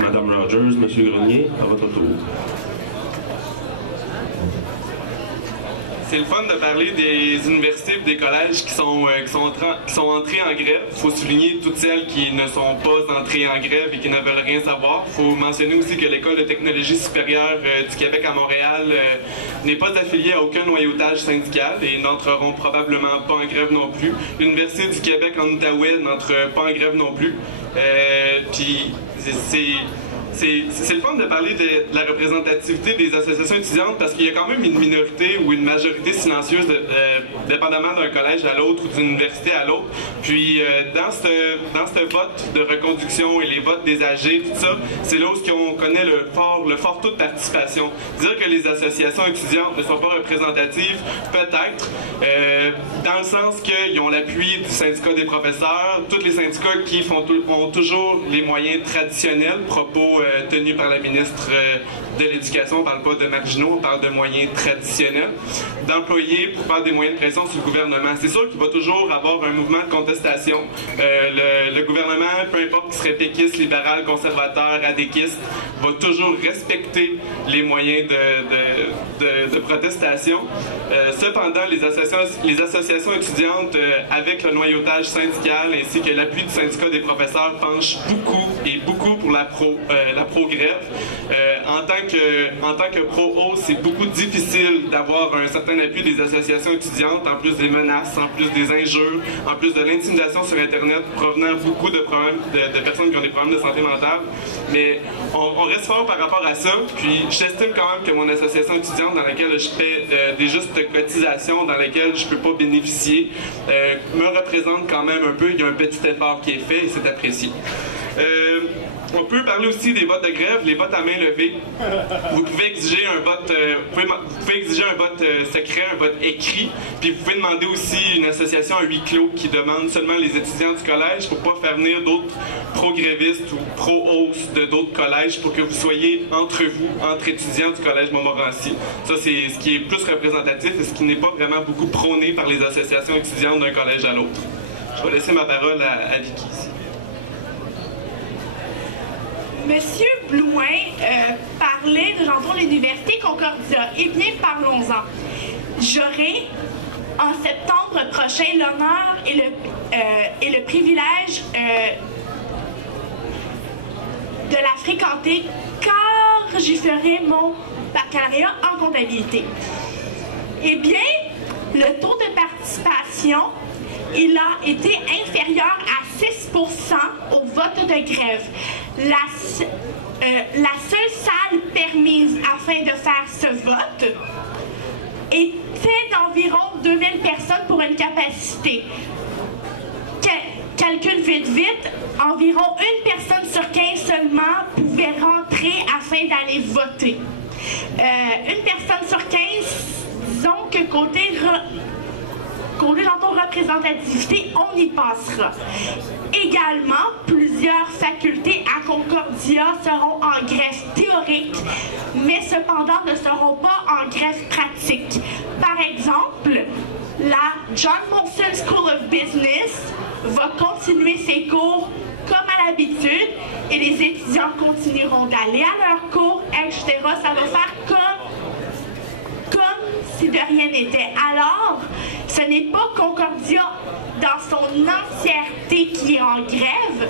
Madame Rogers, Monsieur Grenier, à votre tour. C'est le fun de parler des universités et des collèges qui sont entrés en grève. Il faut souligner toutes celles qui ne sont pas entrées en grève et qui ne veulent rien savoir. Il faut mentionner aussi que l'École de technologie supérieure du Québec à Montréal n'est pas affiliée à aucun noyautage syndical et n'entreront probablement pas en grève non plus. L'Université du Québec en Outaouais n'entre pas en grève non plus. Puis c'est le fun de parler de la représentativité des associations étudiantes parce qu'il y a quand même une minorité ou une majorité silencieuse dépendamment d'un collège à l'autre ou d'une université à l'autre. Puis dans ce vote de reconduction et les votes des AG, tout ça, c'est là où on connaît le fort taux de participation. Dire que les associations étudiantes ne sont pas représentatives, peut-être, dans le sens qu'ils ont l'appui du syndicat des professeurs, tous les syndicats qui ont toujours les moyens traditionnels, propos tenus par la ministre de l'Éducation. On ne parle pas de marginaux, on parle de moyens traditionnels, d'employés pour faire des moyens de pression sur le gouvernement. C'est sûr qu'il va toujours avoir un mouvement de contestation. Le gouvernement, peu importe qu'il serait péquiste, libéral, conservateur, adéquiste, va toujours respecter les moyens de protestation. Cependant, les associations étudiantes, avec le noyautage syndical ainsi que l'appui du syndicat des professeurs, penchent beaucoup pour la pro-grève. En tant que pro-hausse, c'est beaucoup difficile d'avoir un certain appui des associations étudiantes, en plus des menaces, en plus des injures, en plus de l'intimidation sur Internet, provenant beaucoup de problèmes de personnes qui ont des problèmes de santé mentale. Mais on reste fort par rapport à ça. Puis j'estime quand même que mon association étudiante dans laquelle je fais des justes cotisations, dans laquelle je ne peux pas bénéficier, me représente quand même un peu. Il y a un petit effort qui est fait et c'est apprécié. On peut parler aussi des votes de grève, les votes à main levée. Vous pouvez exiger un vote, secret, un vote écrit, puis vous pouvez demander aussi une association à huis clos qui demande seulement les étudiants du collège pour pas faire venir d'autres pro-grévistes ou pro-hausse de d'autres collèges pour que vous soyez entre vous, entre étudiants du collège Montmorency. Ça, c'est ce qui est plus représentatif et ce qui n'est pas vraiment beaucoup prôné par les associations étudiantes d'un collège à l'autre. Je vais laisser ma parole à Vicky ici. Monsieur Blouin parlait de Janson l'Université Concordia. Eh bien, parlons-en. J'aurai en septembre prochain l'honneur et le privilège de la fréquenter car j'y ferai mon baccalauréat en comptabilité. Eh bien, le taux de participation, il a été inférieur à 6% au vote de grève. La seule salle permise afin de faire ce vote était d'environ 2000 personnes pour une capacité. Calcul vite, environ une personne sur 15 seulement pouvait rentrer afin d'aller voter. Une personne sur 15, disons que côté représentativité, on y passera. Également, plusieurs facultés à Concordia seront en grève théorique, mais cependant ne seront pas en grève pratique. Par exemple, la John Molson School of Business va continuer ses cours comme à l'habitude et les étudiants continueront d'aller à leurs cours, etc. Ça va faire comme si de rien n'était. Alors, ce n'est pas Concordia dans son entièreté qui est en grève,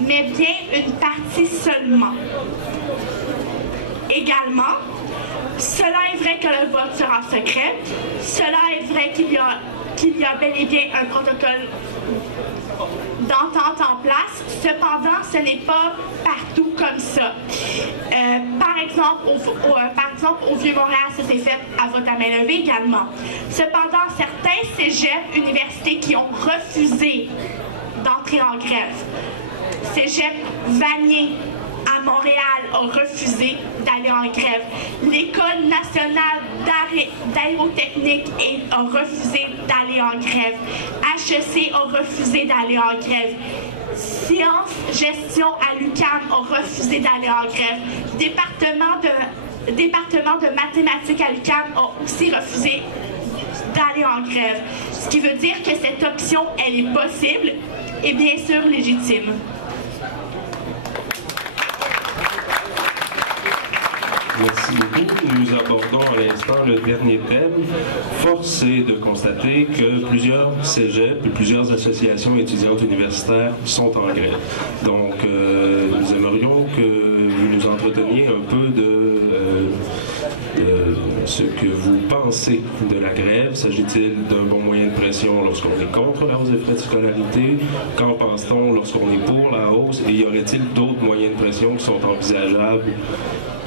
mais bien une partie seulement. Également, cela est vrai que le vote sera secret, cela est vrai qu'il y a bel et bien un protocole d'entente en place. Cependant, ce n'est pas partout comme ça. Par exemple, au Vieux-Montréal, ça s'est fait à vote à main levée également. Cependant, certains cégeps, universités qui ont refusé d'entrer en grève. Cégep Vanier à Montréal a refusé d'aller en grève. L'École nationale d'aérotechnique a refusé d'aller en grève. HEC a refusé d'aller en grève. Sciences, gestion à l'UQAM a refusé d'aller en grève. Département de mathématiques à l'UQAM a aussi refusé d'aller en grève. Ce qui veut dire que cette option, elle est possible et bien sûr légitime. Merci beaucoup. Nous abordons à l'instant le dernier thème. Force est de constater que plusieurs cégeps et plusieurs associations étudiantes universitaires sont en grève. Donc, nous aimerions que vous nous entreteniez un peu de ce que vous pensez de la grève. S'agit-il d'un bon moyen de pression lorsqu'on est contre la hausse des frais de scolarité? Qu'en pense-t-on lorsqu'on est pour la hausse? Et y aurait-il d'autres moyens de pression qui sont envisageables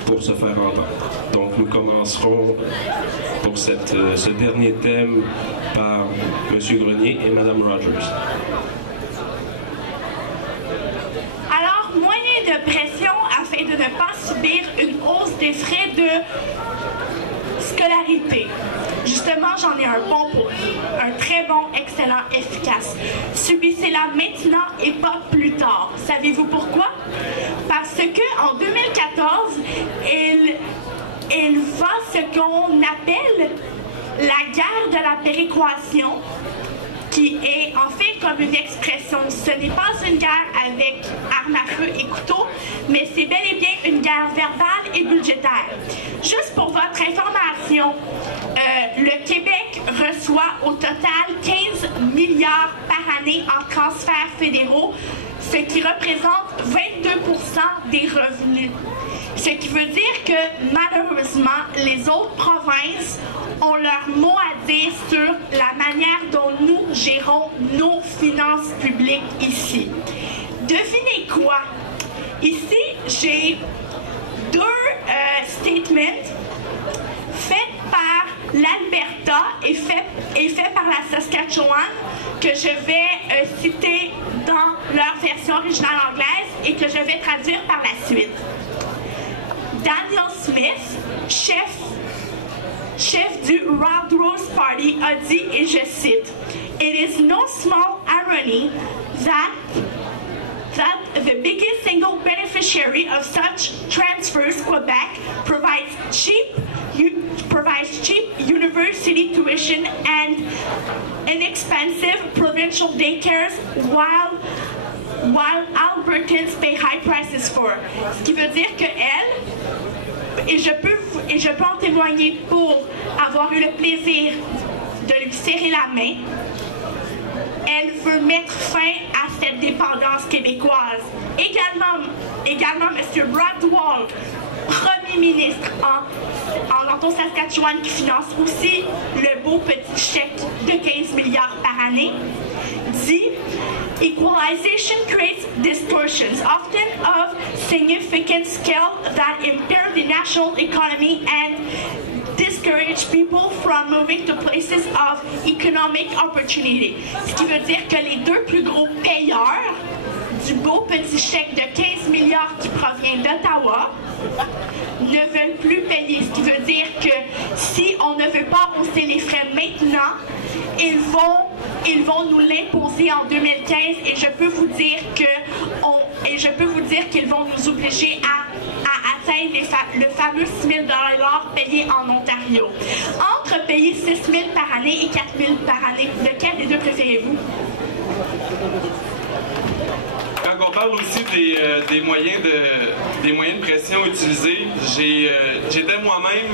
pour se faire entendre? Donc nous commencerons pour ce dernier thème par M. Grenier et Mme Rogers. Alors, moyen de pression afin de ne pas subir une hausse des frais de scolarité. Justement, j'en ai un bon pour vous. Un très bon, excellent, efficace. Subissez-la maintenant et pas plus tard. Savez-vous pourquoi? Parce que en 2014, il va ce qu'on appelle la guerre de la péréquation, qui est en fait comme une expression. Ce n'est pas une guerre avec armes à feu et couteau, mais c'est bel et bien une guerre verbale et budgétaire. Juste pour votre information, le Québec reçoit au total 15 milliards par année en transferts fédéraux, ce qui représente 22% des revenus. Ce qui veut dire que malheureusement, les autres provinces ont leur mot à dire sur la manière dont nous gérons nos finances publiques ici. Devinez quoi? Ici, j'ai deux statements faits par l'Alberta et faits par la Saskatchewan que je vais citer dans leur version originale anglaise et que je vais traduire par la suite. Daniel Smith, chef du Wild Rose Party, a dit, et je cite, "It is no small irony that the biggest single beneficiary of such transfers, Quebec, provides cheap university tuition and inexpensive provincial daycares while Albertans pay high prices for." Ce qui veut dire que elle, et je peux en témoigner pour avoir eu le plaisir de lui serrer la main, elle veut mettre fin à cette dépendance québécoise. Également M. Brad Wall, premier ministre en Ontario-Saskatchewan, qui finance aussi le beau petit chèque de 15 milliards par année, dit "Equalization creates distortions, often of significant scale, that impair the national economy and discourage people from moving to places of economic opportunity." Ce qui veut dire que les deux plus gros payeurs du beau petit chèque de 15 milliards qui provient d'Ottawa ne veulent plus payer. Ce qui veut dire que si on ne veut pas hausser les frais maintenant, ils vont nous l'imposer en 2015 et je peux vous dire qu'ils vont nous obliger à atteindre le fameux 6 000 $ payé en Ontario. Entre payer 6 000 par année et 4 000 par année, lequel des deux préférez-vous? Quand on parle aussi des moyens de pression utilisés, j'étais moi-même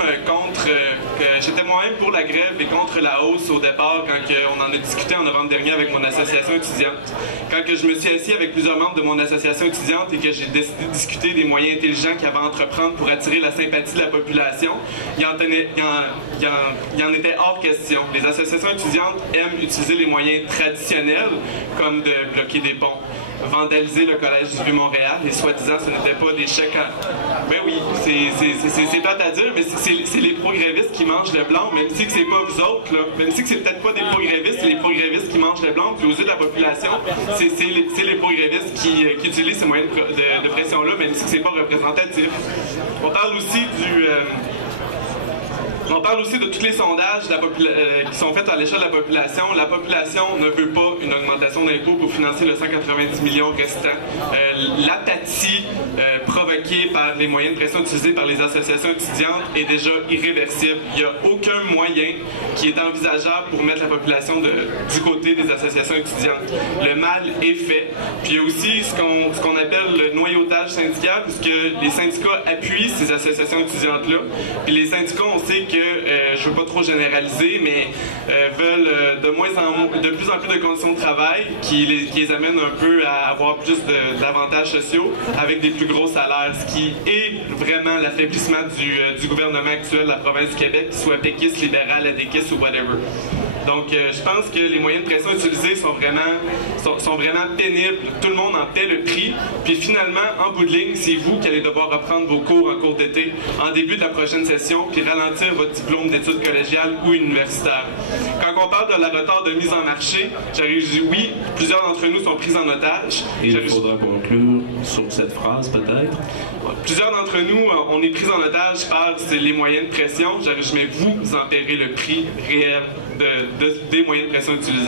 pour la grève et contre la hausse au départ quand on en a discuté en novembre dernier avec mon association étudiante. Quand je me suis assis avec plusieurs membres de mon association étudiante et que j'ai décidé de discuter des moyens intelligents qu'il y avait à entreprendre pour attirer la sympathie de la population, il en était hors question. Les associations étudiantes aiment utiliser les moyens traditionnels comme de bloquer des ponts, vandaliser le collège du Vieux-Montréal, et soi-disant ce n'était pas des chèques à... Ben oui, c'est plate à dire, mais c'est les pro-grévistes qui mangent le blanc, même si c'est pas vous autres, là. Même si c'est peut-être pas des pro-grévistes, c'est les pro-grévistes qui mangent le blanc, puis aux yeux de la population, c'est les pro-grévistes qui utilisent ces moyens de pression-là, même si c'est pas représentatif. On parle aussi On parle aussi de tous les sondages qui sont faits à l'échelle de la population. La population ne veut pas une augmentation d'impôts pour financer le 190 millions restant. L'apathie provoquée par les moyens de pression utilisés par les associations étudiantes est déjà irréversible. Il n'y a aucun moyen qui est envisageable pour mettre la population du côté des associations étudiantes. Le mal est fait. Puis il y a aussi ce qu'on appelle le noyautage syndical, puisque les syndicats appuient ces associations étudiantes-là. Puis les syndicats, on sait que, je ne veux pas trop généraliser, mais veulent de plus en plus de conditions de travail qui les amènent un peu à avoir plus d'avantages sociaux avec des plus gros salaires, ce qui est vraiment l'affaiblissement du gouvernement actuel de la province du Québec, qu'il soit péquiste, libéral, adéquiste ou whatever. Donc, je pense que les moyens de pression utilisés sont vraiment pénibles. Tout le monde en paie le prix. Puis finalement, en bout de ligne, c'est vous qui allez devoir reprendre vos cours en cours d'été en début de la prochaine session, puis ralentir votre diplôme d'études collégiales ou universitaires. Quand on parle de la retard de mise en marché, j'aurais dit oui, plusieurs d'entre nous sont pris en otage. Et il faudra conclure sur cette phrase, peut-être. Plusieurs d'entre nous, on est pris en otage par les moyens de pression. Mais vous en paierez le prix réel des moyens de pression utilisés.